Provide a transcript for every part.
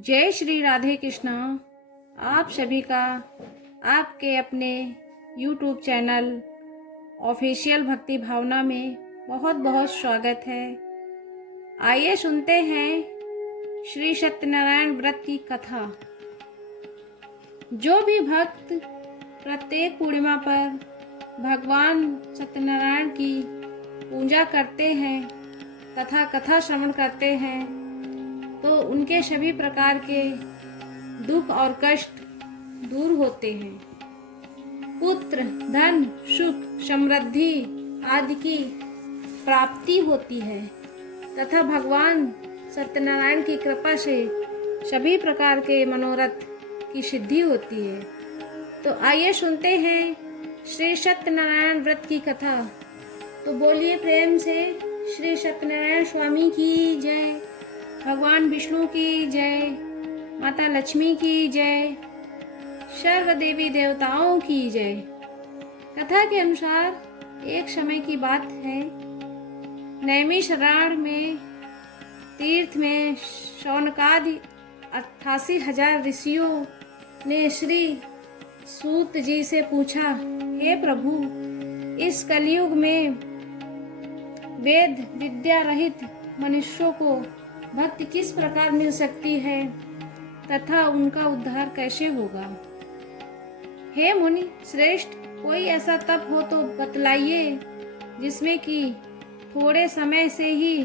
जय श्री राधे कृष्णा। आप सभी का आपके अपने YouTube चैनल ऑफिशियल भक्ति भावना में बहुत बहुत स्वागत है। आइए सुनते हैं श्री सत्यनारायण व्रत की कथा। जो भी भक्त प्रत्येक पूर्णिमा पर भगवान सत्यनारायण की पूजा करते हैं तथा कथा श्रवण करते हैं तो उनके सभी प्रकार के दुख और कष्ट दूर होते हैं। पुत्र, धन, सुख, समृद्धि आदि की प्राप्ति होती है तथा भगवान सत्यनारायण की कृपा से सभी प्रकार के मनोरथ की सिद्धि होती है। तो आइए सुनते हैं श्री सत्यनारायण व्रत की कथा। तो बोलिए प्रेम से श्री सत्यनारायण स्वामी की जय, भगवान विष्णु की जय, माता लक्ष्मी की जय, सर्व देवी देवताओं की जय। कथा के अनुसार एक समय की बात है, नैमिषारण्य में तीर्थ में शौनकादि 88,000 ऋषियों ने श्री सूत जी से पूछा, हे प्रभु, इस कलयुग में वेद विद्या रहित मनुष्यों को भक्ति किस प्रकार मिल सकती है तथा उनका उद्धार कैसे होगा। हे मुनि श्रेष्ठ, कोई ऐसा तप हो तो बतलाइए जिसमें कि थोड़े समय से ही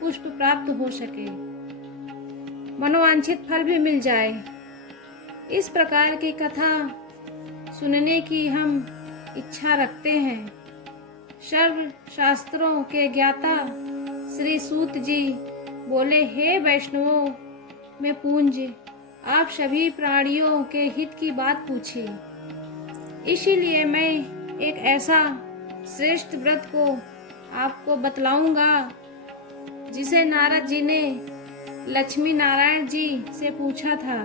पुष्प प्राप्त हो सके, मनोवांछित फल भी मिल जाए। इस प्रकार की कथा सुनने की हम इच्छा रखते हैं। सर्व शास्त्रों के ज्ञाता श्री सूत जी बोले, हे वैष्णवों में पूज्य, आप सभी प्राणियों के हित की बात पूछी, इसीलिए मैं एक ऐसा श्रेष्ठ व्रत को आपको बतलाऊंगा जिसे नारद जी ने लक्ष्मी नारायण जी से पूछा था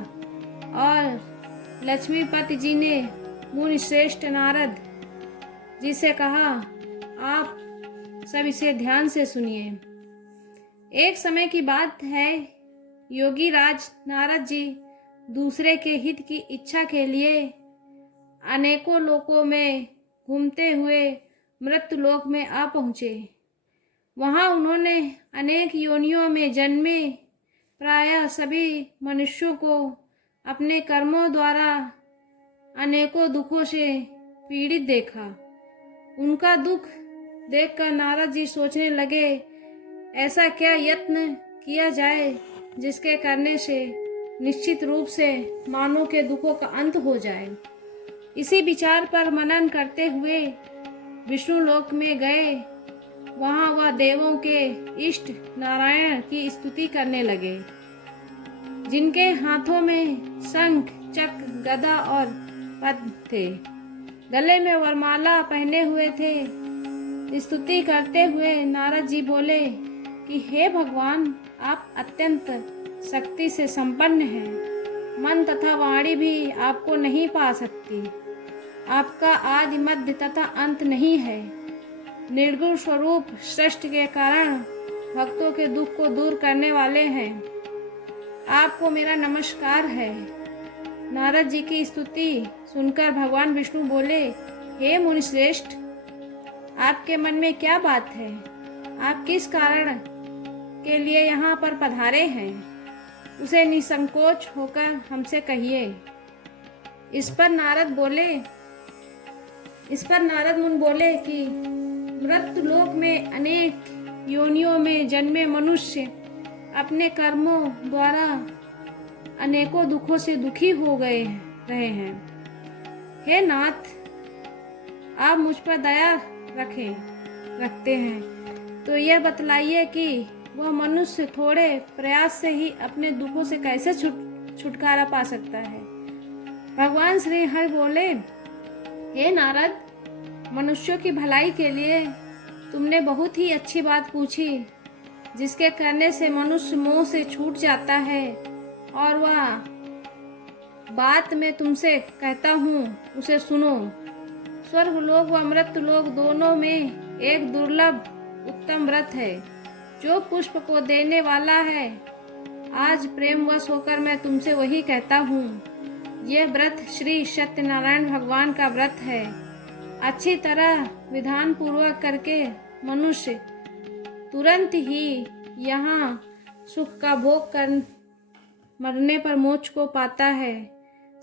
और लक्ष्मीपति जी ने मुनि श्रेष्ठ नारद जी से कहा, आप सब इसे ध्यान से सुनिए। एक समय की बात है, योगी राज नारद जी दूसरे के हित की इच्छा के लिए अनेकों लोकों में घूमते हुए मृत्यु लोक में आ पहुँचे। वहाँ उन्होंने अनेक योनियों में जन्मे प्रायः सभी मनुष्यों को अपने कर्मों द्वारा अनेकों दुखों से पीड़ित देखा। उनका दुख देखकर नारद जी सोचने लगे, ऐसा क्या यत्न किया जाए जिसके करने से निश्चित रूप से मानव के दुखों का अंत हो जाए। इसी विचार पर मनन करते हुए विष्णु लोक में गए। वहाँ वह देवों के इष्ट नारायण की स्तुति करने लगे, जिनके हाथों में शंख, चक्र, गदा और पद्म थे, गले में वरमाला पहने हुए थे। स्तुति करते हुए नारद जी बोले कि हे भगवान, आप अत्यंत शक्ति से संपन्न हैं, मन तथा वाणी भी आपको नहीं पा सकती। आपका आदि मध्य तथा अंत नहीं है। निर्गुण स्वरूप सृष्टि के कारण भक्तों के दुख को दूर करने वाले हैं। आपको मेरा नमस्कार है। नारद जी की स्तुति सुनकर भगवान विष्णु बोले, हे मुनिश्रेष्ठ, आपके मन में क्या बात है? आप किस कारण के लिए यहाँ पर पधारे हैं, उसे निसंकोच होकर हमसे कहिए। इस पर नारद मुनि बोले कि मृत्यु लोक में अनेक योनियों में जन्मे मनुष्य अपने कर्मों द्वारा अनेकों दुखों से दुखी हो रहे हैं। हे नाथ, आप मुझ पर दया रखते हैं तो यह बतलाइए कि वह मनुष्य थोड़े प्रयास से ही अपने दुखों से कैसे छुटकारा पा सकता है। भगवान श्री हरि बोले, हे नारद, मनुष्यों की भलाई के लिए तुमने बहुत ही अच्छी बात पूछी, जिसके करने से मनुष्य मोह से छूट जाता है, और वह बात मैं तुमसे कहता हूँ उसे सुनो। स्वर्गलोक व मृत्युलोक दोनों में एक दुर्लभ उत्तम व्रत है, जो पुष्प को देने वाला है आज प्रेमवश होकर मैं तुमसे वही कहता हूँ। यह व्रत श्री सत्यनारायण भगवान का व्रत है। अच्छी तरह विधान पूर्वक करके मनुष्य तुरंत ही यहाँ सुख का भोग कर मरने पर मोक्ष को पाता है।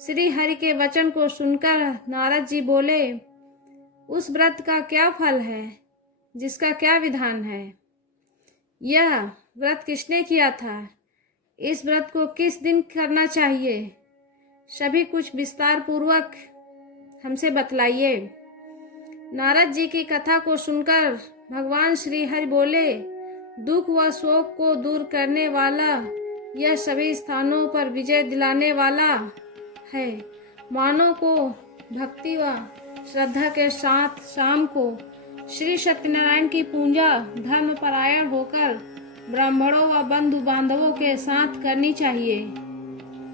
श्री हरि के वचन को सुनकर नारद जी बोले, उस व्रत का क्या फल है, जिसका क्या विधान है? यह व्रत किसने किया था? इस व्रत को किस दिन करना चाहिए? सभी कुछ विस्तार पूर्वक हमसे बतलाइए। नारद जी की कथा को सुनकर भगवान श्री हरि बोले, दुख व शोक को दूर करने वाला, यह सभी स्थानों पर विजय दिलाने वाला है। मानव को भक्ति व श्रद्धा के साथ शाम को श्री सत्यनारायण की पूजा धर्मपरायण होकर ब्राह्मणों व बंधु बांधवों के साथ करनी चाहिए।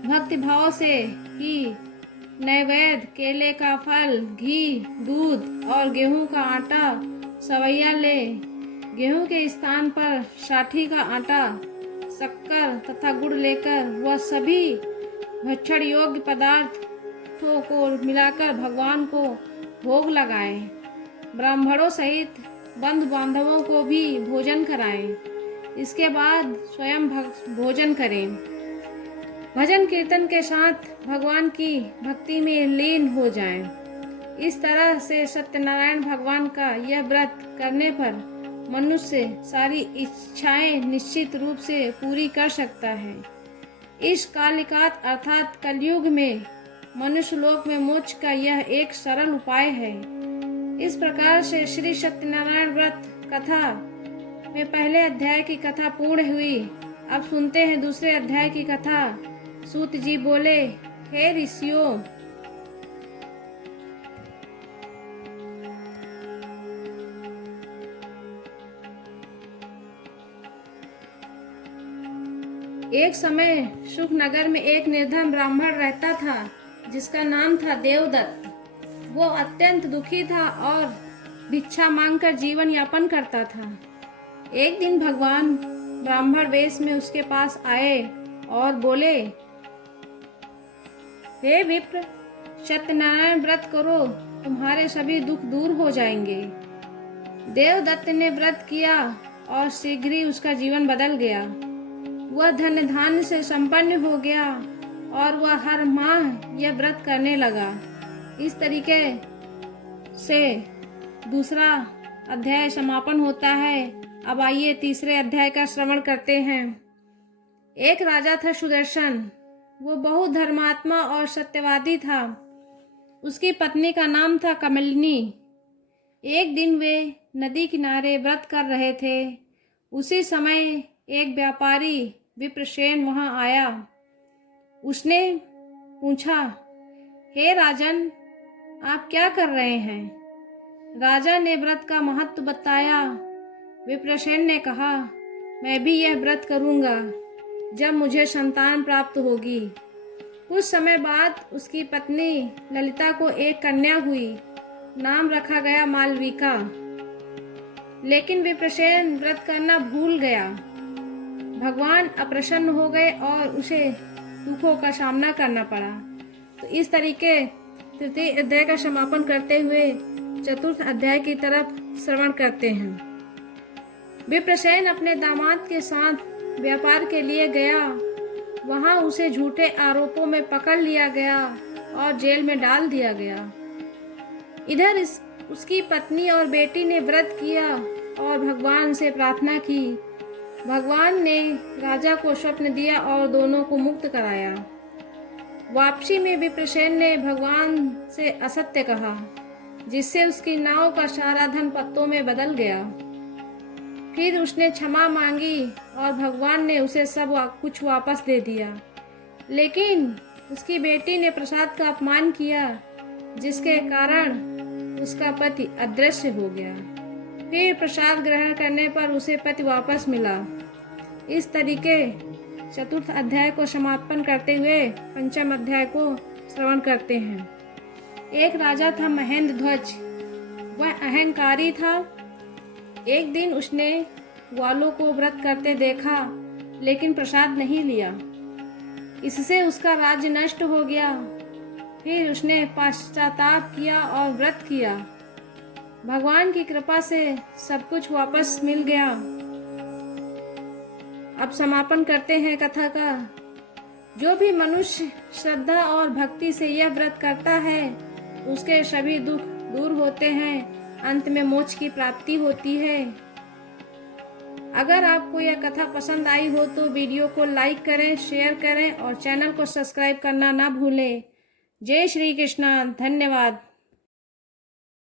भक्ति भाव से ही नैवेद्य, केले का फल, घी, दूध और गेहूं का आटा सवैया ले। गेहूं के स्थान पर साठी का आटा, शक्कर तथा गुड़ लेकर वह सभी भक्षण योग्य पदार्थों को मिलाकर भगवान को भोग लगाएं। ब्राह्मणों सहित बंधु बांधवों को भी भोजन कराएं। इसके बाद स्वयं भोजन करें। भजन कीर्तन के साथ भगवान की भक्ति में लीन हो जाएं। इस तरह से सत्यनारायण भगवान का यह व्रत करने पर मनुष्य सारी इच्छाएं निश्चित रूप से पूरी कर सकता है। इस कालिकात अर्थात कलयुग में मनुष्य लोक में मोक्ष का यह एक सरल उपाय है। इस प्रकार से श्री सत्यनारायण व्रत कथा में पहले अध्याय की कथा पूर्ण हुई। अब सुनते हैं दूसरे अध्याय की कथा। सूत जी बोले, हे ऋषियों, एक समय सुख नगर में एक निर्धन ब्राह्मण रहता था, जिसका नाम था देवदत्त। वो अत्यंत दुखी था और भिक्षा मांगकर जीवन यापन करता था। एक दिन भगवान ब्राह्मण वेश में उसके पास आए और बोले, हे विप्र, सत्यनारायण व्रत करो, तुम्हारे सभी दुख दूर हो जाएंगे। देवदत्त ने व्रत किया और शीघ्र ही उसका जीवन बदल गया। वह धन धान्य से संपन्न हो गया और वह हर माह यह व्रत करने लगा। इस तरीके से दूसरा अध्याय समापन होता है। अब आइए तीसरे अध्याय का श्रवण करते हैं। एक राजा था सुदर्शन। वो बहुत धर्मात्मा और सत्यवादी था। उसकी पत्नी का नाम था कमलिनी। एक दिन वे नदी किनारे व्रत कर रहे थे। उसी समय एक व्यापारी विप्रसेन वहां आया। उसने पूछा, हे राजन, आप क्या कर रहे हैं? राजा ने व्रत का महत्व बताया। विप्रसेन ने कहा, मैं भी यह व्रत करूंगा जब मुझे संतान प्राप्त होगी। कुछ समय बाद उसकी पत्नी ललिता को एक कन्या हुई। नाम रखा गया मालविका। लेकिन विप्रसेन व्रत करना भूल गया। भगवान अप्रसन्न हो गए और उसे दुखों का सामना करना पड़ा। तो इस तरीके तृतीय अध्याय का समापन करते हुए चतुर्थ अध्याय की तरफ श्रवण करते हैं। विप्रसेन अपने दामाद के साथ व्यापार के लिए गया। वहां उसे झूठे आरोपों में पकड़ लिया गया और जेल में डाल दिया गया। इधर उसकी पत्नी और बेटी ने व्रत किया और भगवान से प्रार्थना की। भगवान ने राजा को स्वप्न दिया और दोनों को मुक्त कराया। वापसी में विप्रसेन ने भगवान से असत्य कहा, जिससे उसकी नाव का सारा धन पत्तों में बदल गया। फिर उसने क्षमा मांगी और भगवान ने उसे सब कुछ वापस दे दिया। लेकिन उसकी बेटी ने प्रसाद का अपमान किया, जिसके कारण उसका पति अदृश्य हो गया। फिर प्रसाद ग्रहण करने पर उसे पति वापस मिला। इस तरीके चतुर्थ अध्याय को समापन करते हुए पंचम अध्याय को श्रवण करते हैं। एक राजा था महेंद्र ध्वज। वह अहंकारी था। एक दिन उसने ग्वालों को व्रत करते देखा लेकिन प्रसाद नहीं लिया। इससे उसका राज्य नष्ट हो गया। फिर उसने पश्चाताप किया और व्रत किया। भगवान की कृपा से सब कुछ वापस मिल गया। अब समापन करते हैं कथा का। जो भी मनुष्य श्रद्धा और भक्ति से यह व्रत करता है उसके सभी दुख दूर होते हैं, अंत में मोक्ष की प्राप्ति होती है। अगर आपको यह कथा पसंद आई हो तो वीडियो को लाइक करें, शेयर करें और चैनल को सब्सक्राइब करना ना भूलें। जय श्री कृष्णा। धन्यवाद।